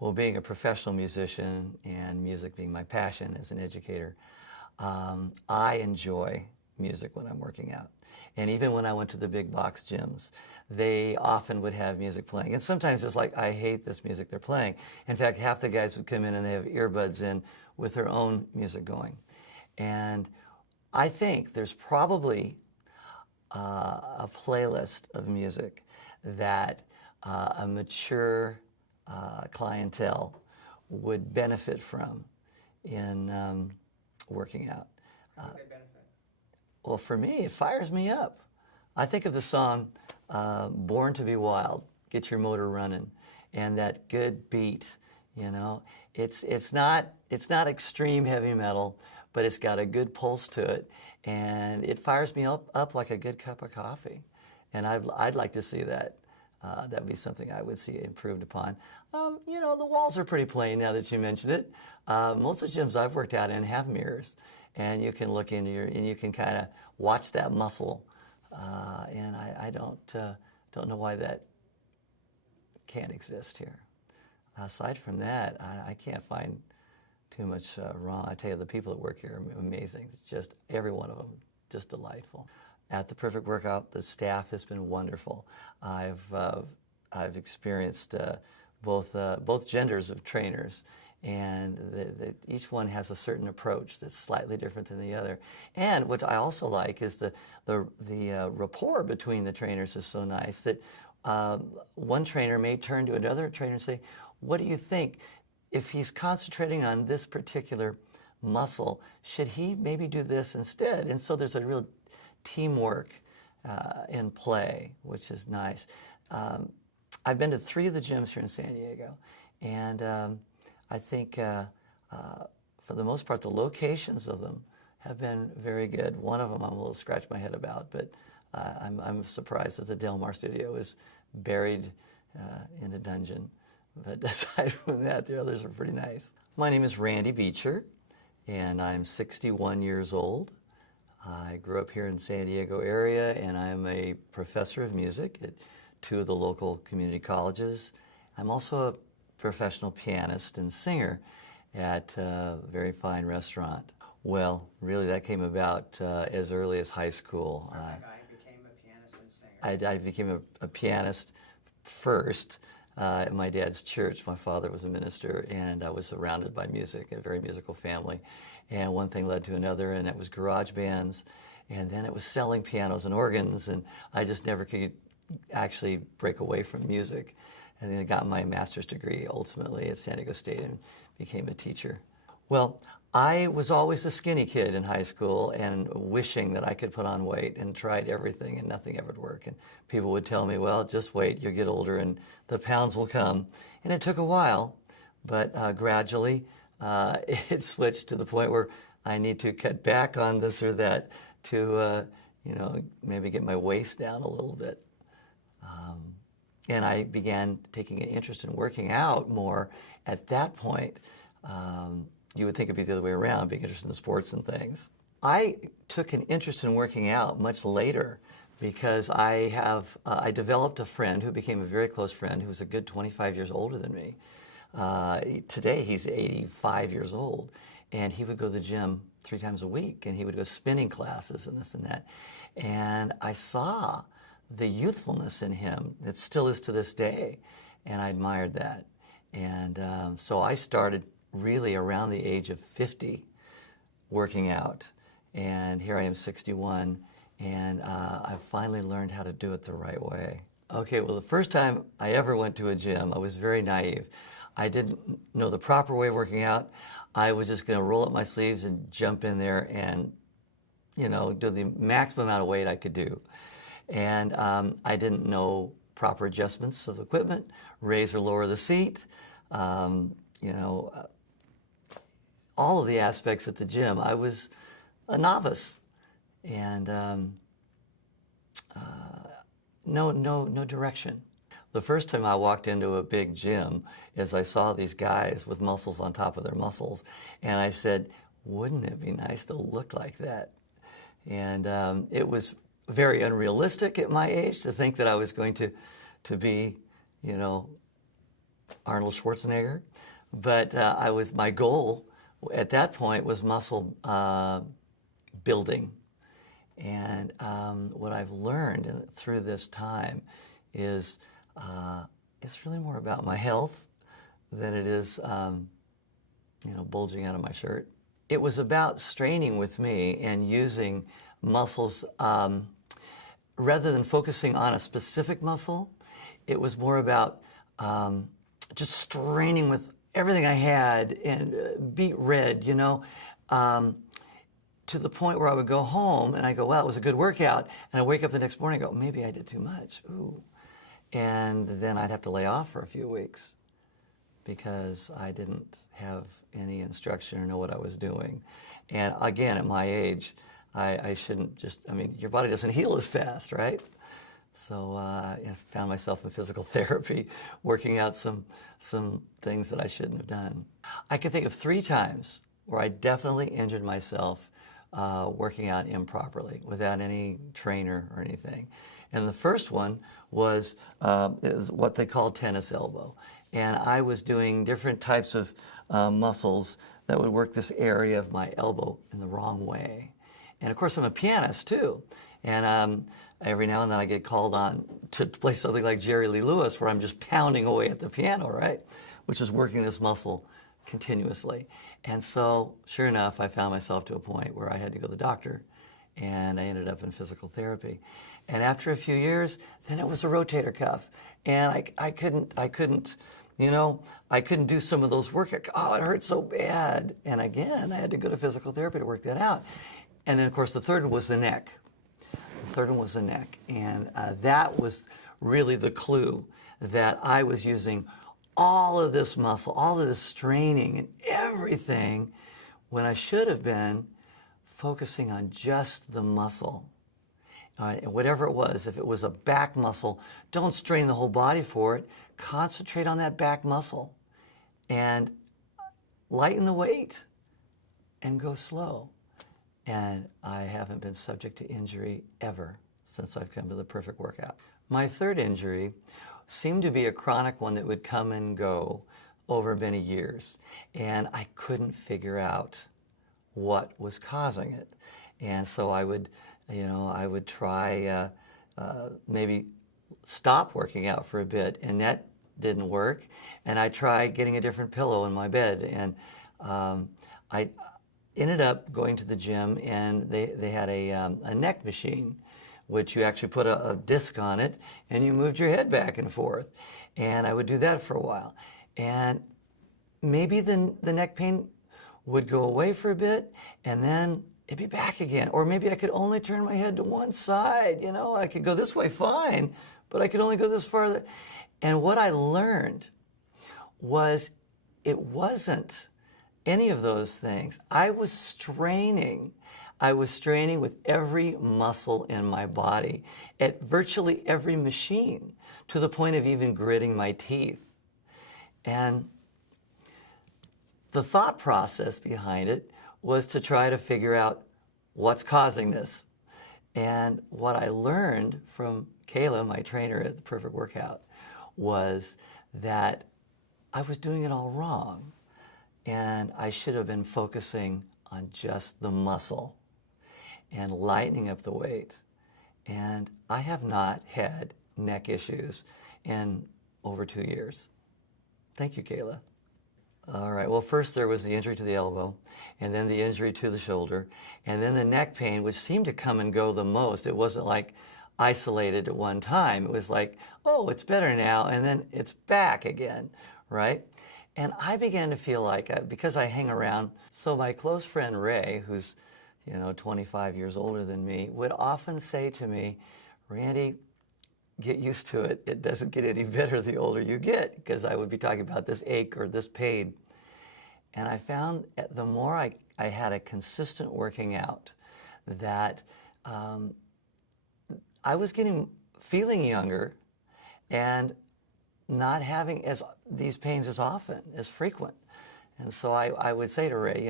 Well, being a professional musician and music being my passion as an educator, I enjoy music when I'm working out. And even when I went to the big box gyms, they often would have music playing. And sometimes it's like, I hate this music they're playing. In fact, half the guys would come in and they have earbuds in with their own music going. And I think there's probably a playlist of music that a mature clientele would benefit from in working out. How do they benefit? Well, for me, it fires me up. I think of the song Born to be Wild, Get Your Motor Running, and that good beat, you know. It's not extreme heavy metal, but it's got a good pulse to it, and it fires me up like a good cup of coffee. And I'd like to see that. That would be something I would see improved upon. You know, the walls are pretty plain now that you mentioned it. Most of the gyms I've worked out in have mirrors, and you can look into and you can kind of watch that muscle. And I don't know why that can't exist here. Aside from that, I can't find too much wrong. I tell you, the people that work here are amazing. It's just every one of them just delightful. At the Perfect Workout, the staff has been wonderful. I've experienced both genders of trainers, and each one has a certain approach that's slightly different than the other. And what I also like is the rapport between the trainers is so nice that one trainer may turn to another trainer and say, "What do you think? If he's concentrating on this particular muscle, should he maybe do this instead?" And so there's a real teamwork in play, which is nice. I've been to 3 of the gyms here in San Diego, and I think for the most part the locations of them have been very good. One of them I'm a little scratch my head about, but I'm surprised that the Del Mar studio is buried in a dungeon. But aside from that, the others are pretty nice. My name is Randy Beecher, and I'm 61 years old. I grew up here in San Diego area, and I'm a professor of music at 2 of the local community colleges. I'm also a professional pianist and singer at a very fine restaurant. Well, really that came about as early as high school. I became a pianist and singer. I became a pianist first at my dad's church. My father was a minister, and I was surrounded by music, a very musical family. And one thing led to another, and it was garage bands, and then it was selling pianos and organs, and I just never could actually break away from music. And then I got my master's degree ultimately at San Diego State and became a teacher. Well, I was always a skinny kid in high school and wishing that I could put on weight, and tried everything and nothing ever would work. And people would tell me, "Well, just wait, you'll get older and the pounds will come." And it took a while, but gradually it switched to the point where I need to cut back on this or that to, you know, maybe get my waist down a little bit. And I began taking an interest in working out more at that point. You would think it'd be the other way around, being interested in sports and things. I took an interest in working out much later because I developed a friend who became a very close friend who was a good 25 years older than me. Today he's 85 years old, and he would go to the gym 3 times a week, and he would go spinning classes and this and that. And I saw the youthfulness in him. It still is to this day, and I admired that. And so I started really around the age of 50 working out, and here I am 61, and I finally learned how to do it the right way. Okay, well, the first time I ever went to a gym, I was very naive. I didn't know the proper way of working out. I was just going to roll up my sleeves and jump in there and, you know, do the maximum amount of weight I could do. And I didn't know proper adjustments of equipment, raise or lower the seat, you know, all of the aspects at the gym. I was a novice, and no direction. The first time I walked into a big gym is I saw these guys with muscles on top of their muscles, and I said, "Wouldn't it be nice to look like that?" And it was very unrealistic at my age to think that I was going to be, you know, Arnold Schwarzenegger, but my goal at that point was muscle building. And what I've learned through this time is it's really more about my health than it is, bulging out of my shirt. It was about straining with me and using muscles rather than focusing on a specific muscle. It was more about just straining with everything I had and beet red, to the point where I would go home and I go, wow, it was a good workout. And I wake up the next morning and go, maybe I did too much. Ooh. And then I'd have to lay off for a few weeks because I didn't have any instruction or know what I was doing. And again, at my age, I shouldn't your body doesn't heal as fast, right? So I found myself in physical therapy, working out some things that I shouldn't have done. I can think of 3 times where I definitely injured myself working out improperly without any trainer or anything. And the first one was is what they call tennis elbow. And I was doing different types of muscles that would work this area of my elbow in the wrong way. And of course, I'm a pianist too. And every now and then I get called on to play something like Jerry Lee Lewis, where I'm just pounding away at the piano, right? Which is working this muscle continuously. And so, sure enough, I found myself to a point where I had to go to the doctor, and I ended up in physical therapy. And after a few years, then it was a rotator cuff, and I couldn't do some of those workouts. Oh, it hurt so bad. And again, I had to go to physical therapy to work that out. And then, of course, the third one was the neck. The third one was the neck. And that was really the clue that I was using all of this muscle, all of this straining and everything, when I should have been focusing on just the muscle. And whatever it was, if it was a back muscle, don't strain the whole body for it. Concentrate on that back muscle and lighten the weight and go slow. And I haven't been subject to injury ever since I've come to the Perfect Workout. My third injury seemed to be a chronic one that would come and go over many years. And I couldn't figure out what was causing it. And so I would try maybe stop working out for a bit, and that didn't work. And I tried getting a different pillow in my bed, and I ended up going to the gym, and they had a neck machine, which you actually put a disc on it, and you moved your head back and forth. And I would do that for a while. And maybe the neck pain would go away for a bit, and then it'd be back again. Or maybe I could only turn my head to one side. I could go this way fine, but I could only go this far. And what I learned was it wasn't any of those things. I was straining. I was straining with every muscle in my body at virtually every machine, to the point of even gritting my teeth. And the thought process behind it was to try to figure out what's causing this. And what I learned from Kayla, my trainer at the Perfect Workout, was that I was doing it all wrong. And I should have been focusing on just the muscle and lightening up the weight. And I have not had neck issues in over 2 years. Thank you, Kayla. All right, well, first there was the injury to the elbow, and then the injury to the shoulder, and then the neck pain, which seemed to come and go the most. It wasn't like isolated at one time. It was like, oh, it's better now, and then it's back again, right? And I began to feel like, because I hang around, so my close friend Ray, who's 25 years older than me, would often say to me, Randy, get used to it. It doesn't get any better the older you get, because I would be talking about this ache or this pain. And I found the more I had a consistent working out, that I was feeling younger and not having these pains as often, as frequent. And so I would say to Ray,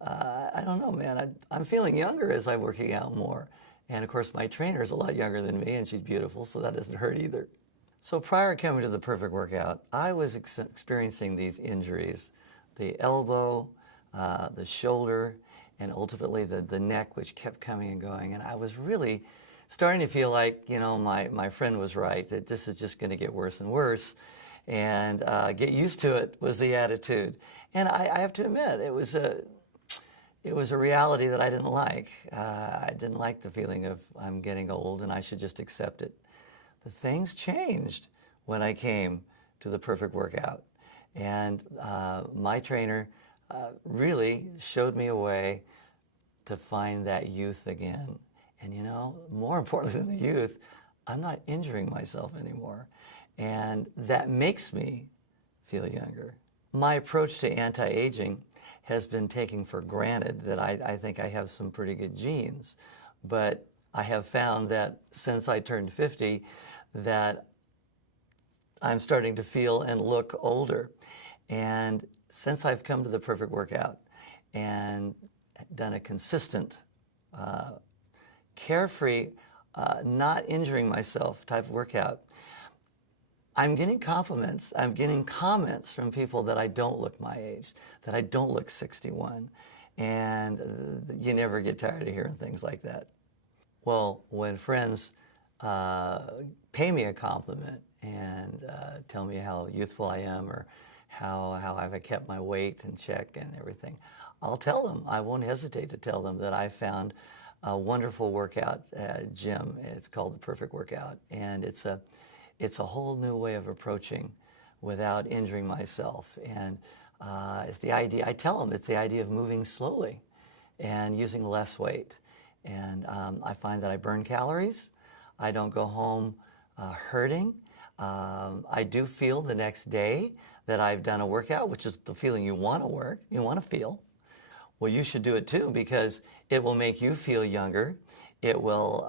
I don't know, man, I'm feeling younger as I'm working out more. And of course, my trainer is a lot younger than me, and she's beautiful, so that doesn't hurt either. So prior to coming to the Perfect Workout, I was experiencing these injuries, the elbow, the shoulder, and ultimately the neck, which kept coming and going. And I was really starting to feel like, my friend was right, that this is just going to get worse and worse. And get used to it was the attitude. And I have to admit, it was a reality that I didn't like. I didn't like the feeling of I'm getting old and I should just accept it. But things changed when I came to the Perfect Workout. And my trainer really showed me a way to find that youth again. And more importantly than the youth, I'm not injuring myself anymore. And that makes me feel younger. My approach to anti-aging has been taking for granted that I think I have some pretty good genes. But I have found that since I turned 50, that I'm starting to feel and look older. And since I've come to the Perfect Workout and done a consistent, carefree, not injuring myself type of workout, I'm getting compliments. I'm getting comments from people that I don't look my age, that I don't look 61. And you never get tired of hearing things like that. Well, when friends pay me a compliment and tell me how youthful I am or how I've kept my weight in check and everything, I'll tell them. I won't hesitate to tell them that I found a wonderful workout gym. It's called the Perfect Workout, and it's a whole new way of approaching without injuring myself. And it's the idea. I tell them it's the idea of moving slowly and using less weight. And I find that I burn calories. I don't go home hurting. I do feel the next day that I've done a workout, which is the feeling you want to feel. Well, you should do it too, because it will make you feel younger. It will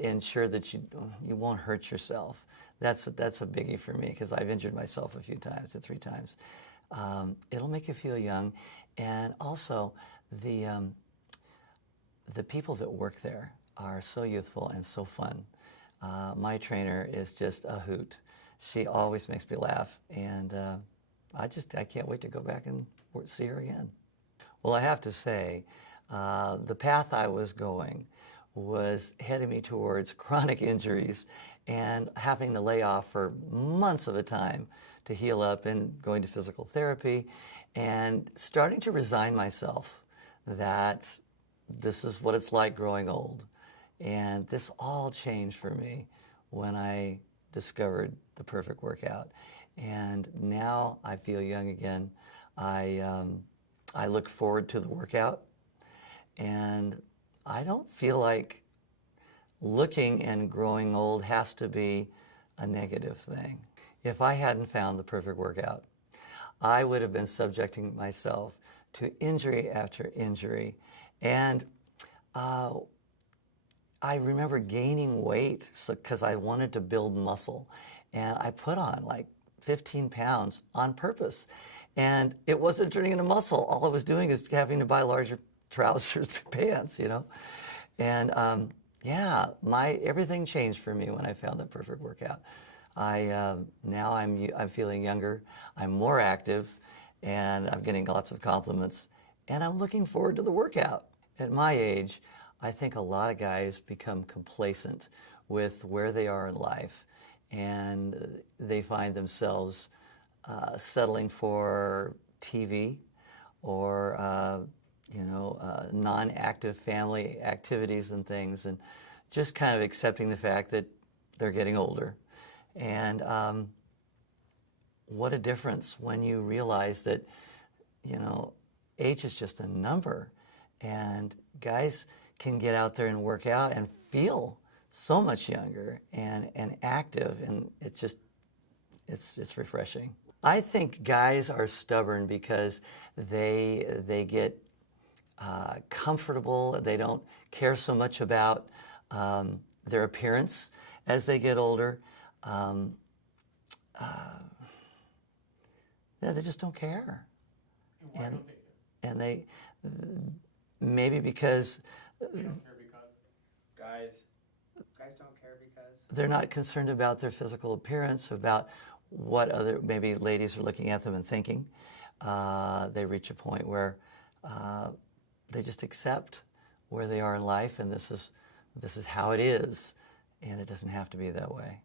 ensure that you won't hurt yourself. That's a biggie for me, because I've injured myself a few times, 3 times. It'll make you feel young, and also the people that work there are so youthful and so fun. My trainer is just a hoot. She always makes me laugh, and I can't wait to go back and see her again. Well, I have to say, the path I was going was heading me towards chronic injuries and having to lay off for months of a time to heal up, and going to physical therapy and starting to resign myself that this is what it's like growing old. And this all changed for me when I discovered the Perfect Workout. And now I feel young again. I look forward to the workout, and I don't feel like looking and growing old has to be a negative thing. If I hadn't found the Perfect Workout, I would have been subjecting myself to injury after injury. And I remember gaining weight because I wanted to build muscle. And I put on like 15 pounds on purpose. And it wasn't turning into muscle. All I was doing is having to buy larger trousers, pants, And everything changed for me when I found the Perfect Workout. Now I'm feeling younger. I'm more active, and I'm getting lots of compliments. And I'm looking forward to the workout. At my age, I think a lot of guys become complacent with where they are in life, and they find themselves settling for TV or non-active family activities and things, and just kind of accepting the fact that they're getting older. And what a difference when you realize that, age is just a number, and guys can get out there and work out and feel so much younger and active, and it's refreshing. I think guys are stubborn because they get comfortable. They don't care so much about their appearance as they get older. They just don't care. And why don't they care? And they maybe because They don't care because? Guys don't care because they're not concerned about their physical appearance, about what other maybe ladies are looking at them and thinking. They reach a point where they just accept where they are in life, and this is how it is, and it doesn't have to be that way.